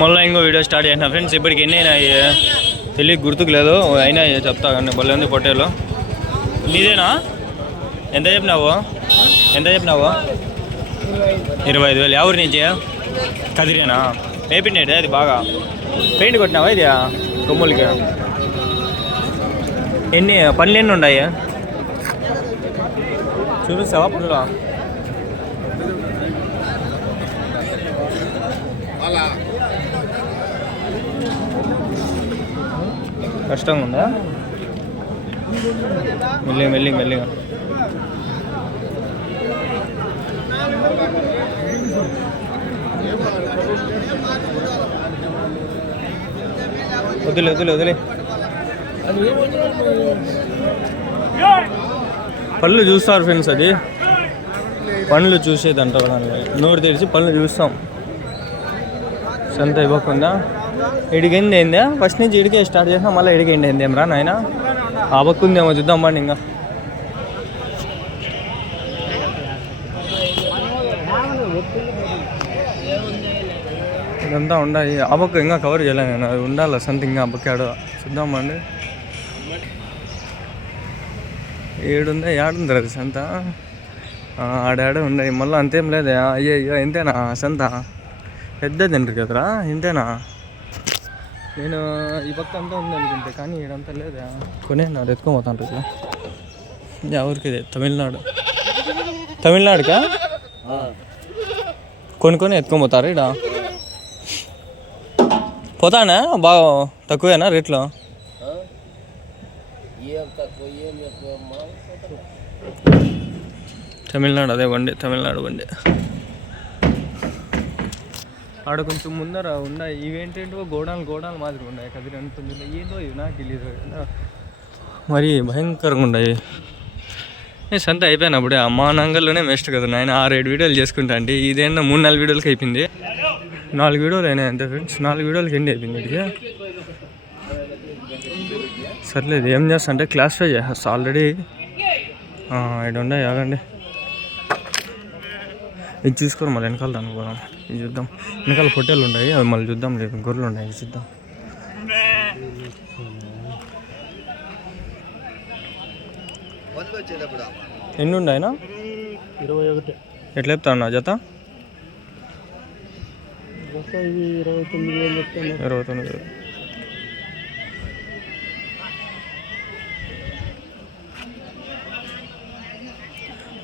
మళ్ళీ ఇంకో video start చేసిన ఫ్రెండ్స్ ఇప్పటికి ఎన్ని అయినాయి? తెలియ గుర్తుకు లేదు అయినా చెప్తా కానీ భలే ఉంది పొట్టేలో. నీదేనా? ఎంత చెప్పినావు? ఎంత చెప్పినావు? ఇరవై ఐదు వేలు. ఎవరి నుంచి? కదిరేనా? వేపిండేది అది బాగా. పెయింట్ కొట్టినావా ఇది? కొమ్ములకి. ఎన్ని? పనులు ఎన్ని ఉన్నాయి? చూపిస్తావా పనులు కష్టంగా ఉందా మెల్లిగా మెల్లిగా మెల్లిగా. వదిలే వదిలే వదిలే. పళ్ళు చూస్తారు ఫ్రెండ్స్ అది. పళ్ళు చూసేది అంటారు నోరు తెరిచి పళ్ళు చూస్తాం. సంత ఇవ్వకుండా. ఇడిగింది ఏందా? ఫస్ట్ నుంచి ఇడికే స్టార్ట్ చేసినా మళ్ళీ ఇడిగింది ఏంది ఏమరా నాయన? ఆబక్కుందేమో చూద్దాం బాండి ఇంకా. ఇదంతా ఉండాలి. ఆబక్కు ఇంకా కవర్ చేయలేదు నేను. అది ఉండాలి? సంథింగ్ ఇంకా అబ్బకాడు చూద్దామండి ఏడుందా? ఏడుంది అది సంత? ఆ, ఆడాడ ఉన్నాయి మళ్ళీ అంతేం లేదే. అయ్యో అయ్యో ఇంతేనా సంత? పెద్దది అంటారు కదరా? ఇంతేనా? నేను ఈ పక్క అంతా ఉంది అనుకుంటే కానీ ఈడంతా లేదా కొనే నాడు ఎత్తుకోపోతాంట ఇట్లా ఎవరికి ఇది తమిళనాడు తమిళనాడుకా కొన్ని కొన్ని ఎత్తుకొని ఇడ పోతానా బాగా తక్కువేనా రేట్లో తమిళనాడు అదే బండి తమిళనాడు బండి ఆడ కొంచెం ముందర ఉన్నాయి. ఇవేంటేంటో గోడాలు గోడాలు మాదిరి ఉన్నాయి. కదిరి అంటుంది ఏదో ఇవి? నాకు తెలియదు మరి భయంకరంగా ఉన్నాయి. ఏ సంత ఆ మా నంగల్లోనే బెస్ట్ కదా నాయన. ఆరు ఏడు వీడియోలు చేసుకుంటా అంటే ఇదేంటో మూడు నాలుగు వీడియోలకి అయిపోయింది. నాలుగు వీడియోలు అయినాయి అంతే ఫ్రెండ్స్ నాలుగు వీడియోలకి ఎండి అయిపోయింది ఇదిగా సర్లేదు ఏం చేస్తా అంటే క్లాస్ ఫైవ్ చేస్తా. ఆల్రెడీ ఇక్కడ ఉన్నాయి ఆగండి. ఇది చూసుకొని మళ్ళీ వెనకాల దానికి పోదాం. ఇది చూద్దాం. వెనకాల పొట్టేలు ఉన్నాయి. అవి మళ్ళీ చూద్దాం. లేదు గొర్రెలు ఉన్నాయి. చూద్దాం. ఎన్ని ఉన్నాయినా ఇరవై ఒకటి. ఎట్లా చెప్తాను జత? ఇరవై తొమ్మిది ఇరవై తొమ్మిది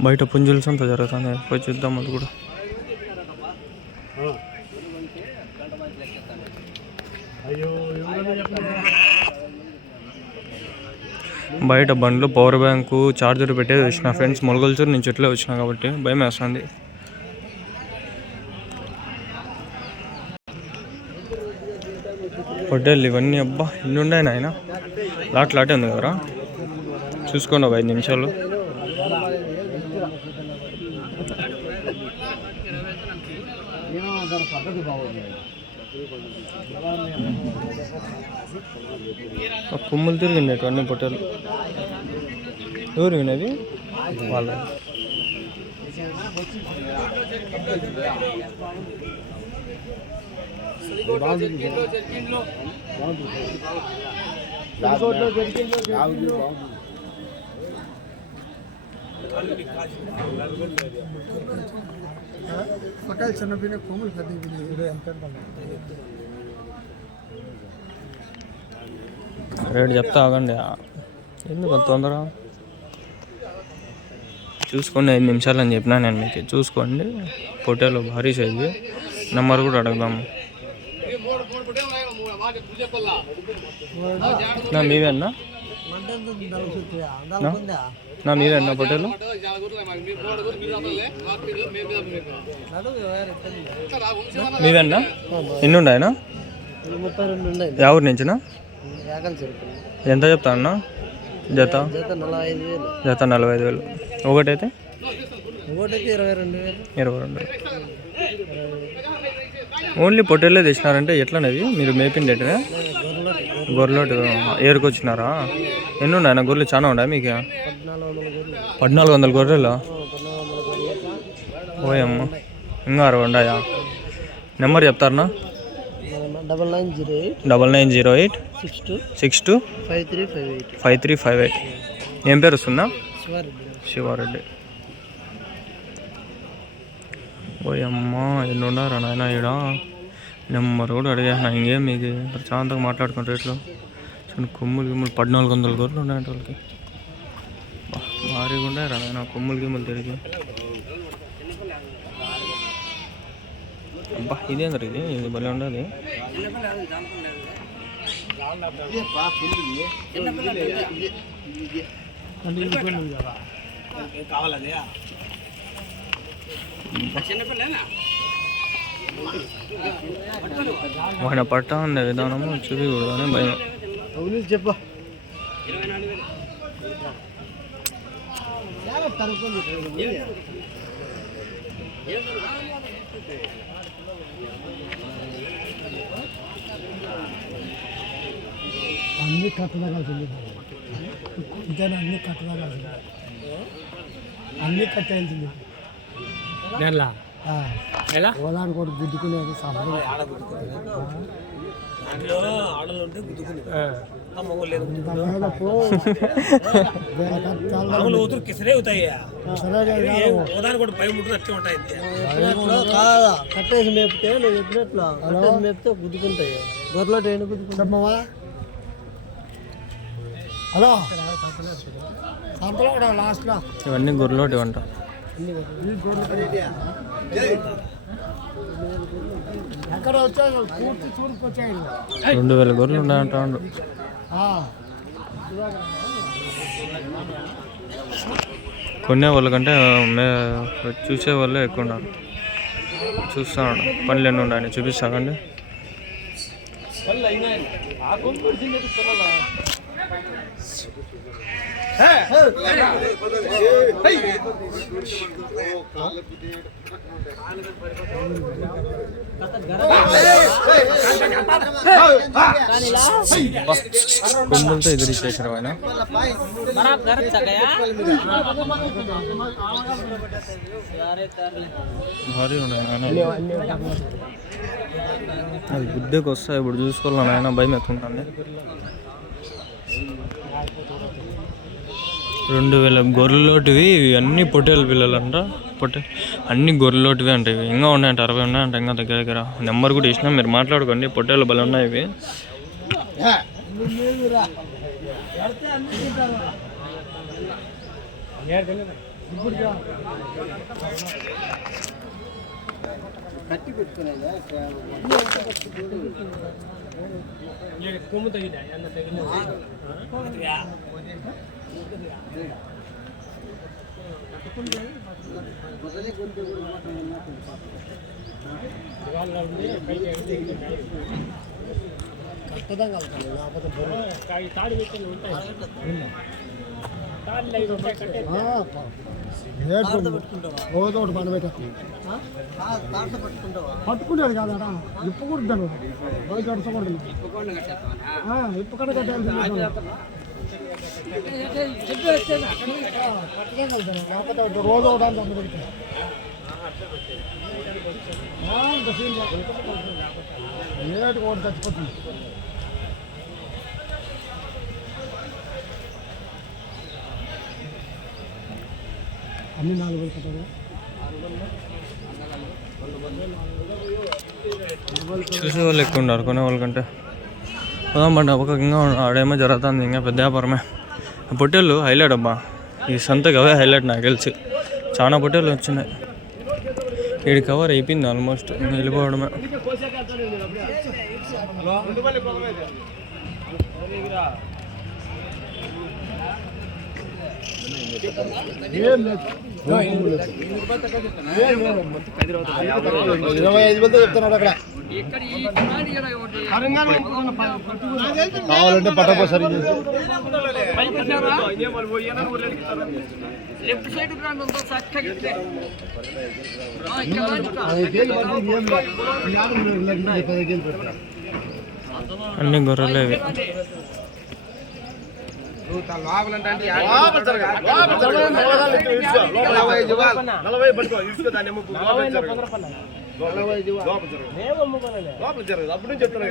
బయట పుంజులు సంత జరుగుతుంది పోయి చూద్దాం అది కూడా. బయట బండ్లు పవర్ బ్యాంకు చార్జర్ పెట్టేది వచ్చిన. ఫ్రెండ్స్ మొలగల్చూరు నుంచి ఇట్లే వచ్చిన కాబట్టి భయం వేస్తుంది. హోటల్ ఇవన్నీ అబ్బా ఇన్ని ఉన్నాయి నాయన? లాట్ లాటే ఉంది కదరా? చూసుకోండి ఒక ఐదు నిమిషాలు. పద్ధతి బాగుంది కొమ్ములు తిరిగిండేటి అన్ని పొట్టలు. ఎవరు వినేది? వాళ్ళ. పట్టాలు చిన్నపిన కొమ్ములు పెద్ద రేటు చెప్తా ఆగండి ఎందుకు తొందర చూసుకోండి ఐదు నిమిషాలు అని చెప్పినా నేను మీకు. చూసుకోండి. పొట్టేలు భారీ సైజు నెంబర్ కూడా అడుగుదాము నా మీవేనా? నా? నా మీవేనా పొట్టేలు మీవేనా ఎన్ని ఉన్నాయనా ముప్పై రెండు ఉన్నాయి ఎవరి నుంచినా ఎంత చెప్తా అన్న జత? జత నలభై ఐదు వేలు. ఒకటైతే? ఇరవై రెండు ఓన్లీ పొట్టేళ్ళే తెచ్చినారంటే ఎట్లనేది? మీరు మేపిండేటివే గొర్రెలోటి ఏరుకొచ్చినారా? ఎన్ని ఉన్నాయి గొర్రెలు చాలా ఉన్నాయి మీకు? పద్నాలుగు వందల గొర్రెలు? గొర్రెలు గొర్రెలు ఓయమ్మ ఇంకా అరవై ఉన్నాయా? Number చెప్తారనా? Double nine zero eight. Double nine zero eight. Six two. Six two. Five three five eight. Five three five eight. ఏం పేరు వస్తుందా? శివారెడ్డి. శివారెడ్డి. ఓయ్ అమ్మా ఎన్ని ఉండారా నాయన ఈడ? నెంబర్ కూడా అడిగాను ఇంకేం మీకు ప్రశాంతంగా మాట్లాడుకుంటే రేట్లు చిన్న కొమ్ములు గిమ్ములు పద్నాలుగు వందల గొర్రెలు ఉన్నాయంట వాళ్ళకి బా, భారీగా ఉండారా నాయన కొమ్ములు గిమ్ములు తిరిగి అబ్బా ఇదేం ఇది ఇది భలే ఉండదు వాడిన పట్ట ఉండే విధానము చూపించకూడదని భయం. అవును చెప్పా. అన్ని కట్టదా కలిసింది ఇదేనా అన్ని కట్టదా కలిసింది అన్ని కట్టేయాల్సింది ఎలా ఓదాని కూడా గుద్దుకునేది సంప్రదాయం కట్టేసి మేపితే నువ్వు చెప్పినట్లు. కట్టేసి మేపితే గుద్దుకుంటాయి. గొర్రెలు ఏంటి గుద్దుకుంటావా హలో? సంతలో లాస్ట్లో. ఇవన్నీ గొర్రెలోటి వంట. రెండు వేల గొర్రెలు ఉన్నాయంట వాడు. కొనే వాళ్ళకంటే మే చూసే వాళ్ళే ఎక్కువ ఉన్నారు. చూస్తాను పనులు ఎన్ని ఉన్నాయని చూపిస్తాకండి. కొమ్ములతో ఎదిరించేసారు ఆయన భారీ ఉన్నాయి నాయన అది బుద్ధకి వస్తాయి ఇప్పుడు చూసుకోవాలి నాయన భయం ఎత్తుంటుంది రెండు వేల గొర్రెలోటివి ఇవి అన్ని పిల్లలు పిల్లలంట. పొట్టే అన్ని గొర్రెలోటివి అంట ఇవి. ఇంకా ఉన్నాయంట అరవై ఉన్నాయంట ఇంకా దగ్గర దగ్గర. నెంబర్ కూడా ఇచ్చినా మీరు మాట్లాడుకోండి. పొట్టేలు బలం ఉన్నాయి ఇవి. కట్టి పెట్టుకునేదా కట్టదాం కలుగుతాను లేకపోతే పండు పట్టుకుంటాడు కాదట ఇప్పు కుడతాను బయట అడచకూడదు ఇప్పు కట్టాలి రోజు ఏటి చచ్చిపోతుంది అన్ని నాలుగు వేలు కట్టాలి వాళ్ళు ఎక్కువ ఉన్నారు కొనే వాళ్ళకంటే. పోదాం బండి ఒక ఇంకా ఆడేమో జరుగుతుంది ఇంకా పెద్ద వ్యాపారమే. పొట్టేళ్ళు హైలైట్ అమ్మా. ఈ సంతకి అవే హైలైట్ నాకు తెలిసి. చాలా పొట్టేళ్ళు వచ్చినాయి. ఏడు కవర్ అయిపోయింది ఆల్మోస్ట్. వెళ్ళిపోవడమే. ఇరవై ఐదు వేలతో చెప్తున్నాడు అక్కడ. కావాలంటే పట్టపో సరి. ఈ ఆరు లేకుండా పదిహేను పెడతారు అన్ని గొర్రెలు ఇవి నలభై పట్టుకో ఇసుక దాన్ని లోపల జరగదు అప్పుడు నుంచి చెప్తున్నా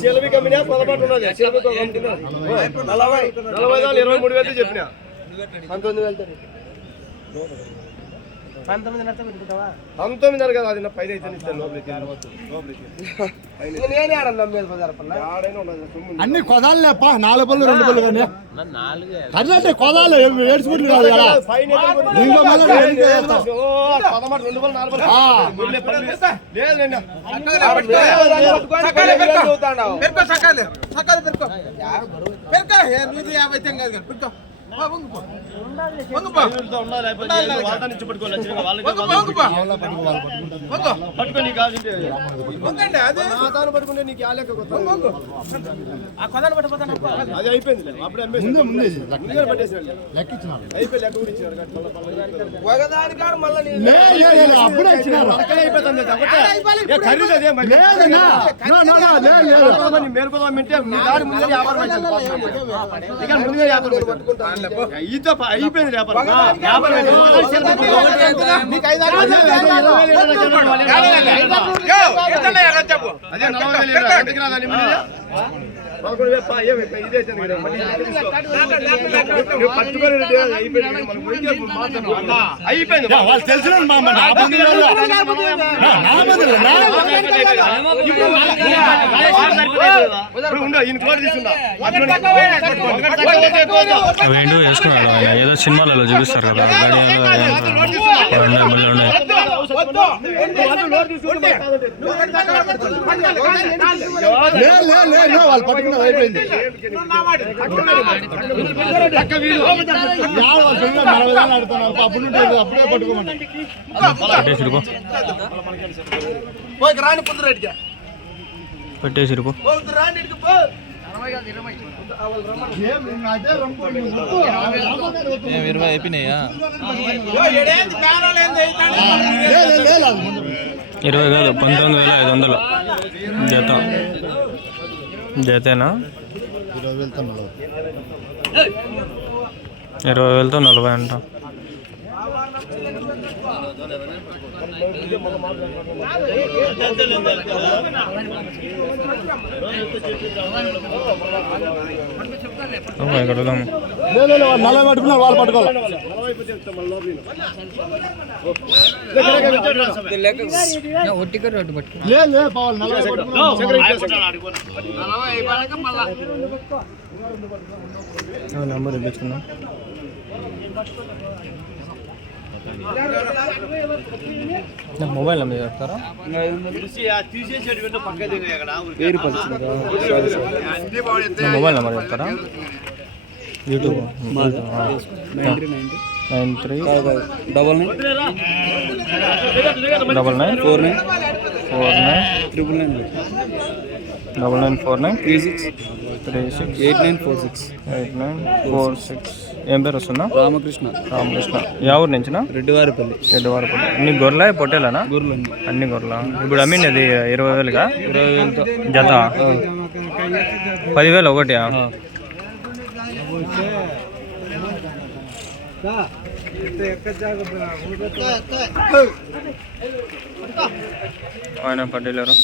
సెలవి కమ్మినా పొలపాటు ఉన్నది సెలవి నలభై నలభై వేలు ఇరవై మూడు వేలు చెప్పినా పంతొమ్మిది కదా అది నా పైన అయితే లోపలికి లోపలికి నేనే ఆడన్నా మీద పదారు పన్న ఆడైనా ఉన్నది సొమ్ము ఉంది. అన్ని కొదాలేప నాలుగు పళ్ళు రెండు పళ్ళు కానీ. కర్రెంటే కొదాలు ఏడ్చుకుంటు కాదు? కదా ఇంకో మళ్ళీ వెనక్కి వేస్తాం. ఓ, పదమూడు, నలభై. ఆ. పట్టుకుంటే నీకు లెక్క కొత్త. అది అయిపోయింది అప్పుడే అమ్మేసి ముందే ముందే ముందే పట్టేసాడు లెక్కించినారు అయిపోయి లెక్క కూడా మళ్ళీ అప్పుడే ఇచ్చినారు. అయిపోతుంది ఖరీదు అదే మరి. అంటే దారి ముందే వ్యాపారం ముందే. ఈతో అయిపోయింది? పదకొండు వేలు పా, ఏమి, ఇదే అయిపోయింది వాళ్ళు తెలిసిన వాళ్ళు మా నా బంధువులు వాళ్ళు. నా, నా బంధువులు, నా ఇప్పుడు ఉండు, ఈయన కోట్ తీసుకుందా. అవేంటో వేసుకున్నాడు ఆయన. ఏదో సినిమాలలో చూపిస్తారు కదా మళ్ళీ ఉన్నాయి వాళ్ళు పట్టుకున్నారు అయిపోయింది అప్పుడు పెట్టేసిరుకో పెట్టేసిరుకో రాని ఇరవై అయిపోయినాయా? కాదు పంతొమ్మిది వేల ఐదు వందలు. జత. జతేనా. ఇరవై వేలతో నలభై అంట. నలభై పట్టుకున్నారు వాళ్ళు పట్టుకోవాలి. నెంబర్ ఇప్పించుకుందాం. నాకు మొబైల్ నెంబర్ చెప్తారా? మొబైల్ నెంబర్ చెప్తారా? YouTube nine three. Double nine double nine four nine four nine triple nine double nine four nine three. Six three six eight nine four six eight nine four six ఏం పేరు వస్తుందా? Ramakrishna. Ramakrishna. Yeah ఊరు నుంచినా రెడ్డివారిపల్లి. రెడ్డివారపల్లి. నీ గొర్రెలా పొట్టేలానా? గుర్లు అండి అన్ని గొర్రెల? ఇప్పుడు అమ్మింది ఇరవై వేలుగా? ఇరవై వేలతో. జత? పదివేలు ఒకటి ఆయన పడ్డలేరు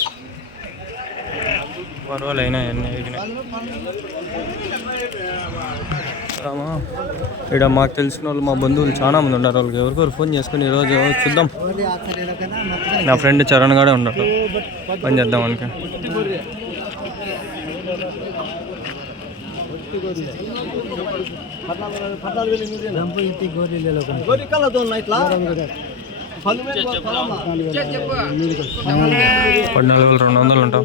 పర్వాలేదు అయినా ఎన్ని ఎగినాయి. రామా ఇక్కడ మాకు తెలిసిన వాళ్ళు మా బంధువులు చాలా మంది ఉన్నారు. వాళ్ళకి ఎవరికొరు ఫోన్ చేసుకుని ఈరోజు చూద్దాం. నా ఫ్రెండ్ చరణ్ గాడే ఉన్నాడు. పని చేద్దాం అనుక గోరి. పద్నాలుగు వేల రెండు వందలు ఉంటావు.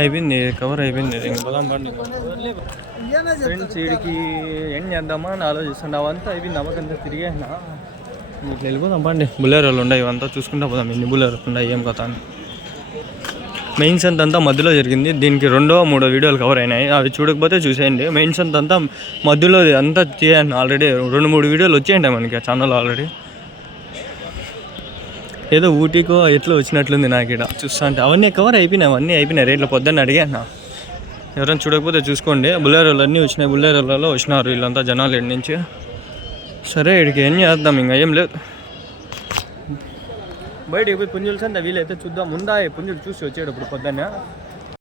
అయిపోయింది కవర్ అయిపోయింది. ఇంక పోదాం పండి ఫ్రెండ్స్ వీడికి ఏం చేద్దామా అని ఆలోచిస్తుండే. అవంతా అయిపోయింది అమ్మకంతా తిరిగేసిన ఇట్లా వెళ్ళిపోదాం పండి బులేరోలు ఉన్నాయి ఇవంతా చూసుకుంటా పోదాం. ఎన్ని బులేరోలు ఉన్నాయి ఏం కథ అని. మెయిన్ సంత్ అంతా మధ్యలో జరిగింది. దీనికి రెండో మూడో వీడియోలు కవర్ అయినాయి. అవి చూడకపోతే చూసేయండి. మెయిన్ సంత్ అంతా మధ్యలో అంతా చేయండి. ఆల్రెడీ రెండు మూడు వీడియోలు వచ్చేయండి మనకి ఆ ఛానల్ ఆల్రెడీ ఏదో ఊటీకో ఎట్లా వచ్చినట్లుంది నాకు ఇక్కడ చూస్తా అంటే అవన్నీ కవర్ అయిపోయినాయి అవన్నీ అయిపోయినాయి. రేట్లు పొద్దున్న అడిగాను ఎవరైనా చూడకపోతే చూసుకోండి. బుల్లేరోలు అన్నీ వచ్చినాయి బుల్లేరోలలో వచ్చినారు వీళ్ళంతా జనాలు ఇక్కడి నుంచి. సరే ఇక్కడికి ఏం చేద్దాం? ఇంకా ఏం లేదు. బయటకి పోయి పుంజులు సంత వీలైతే చూద్దాం. ముందా పుంజులు చూసి వచ్చేటప్పుడు పొద్దున్న.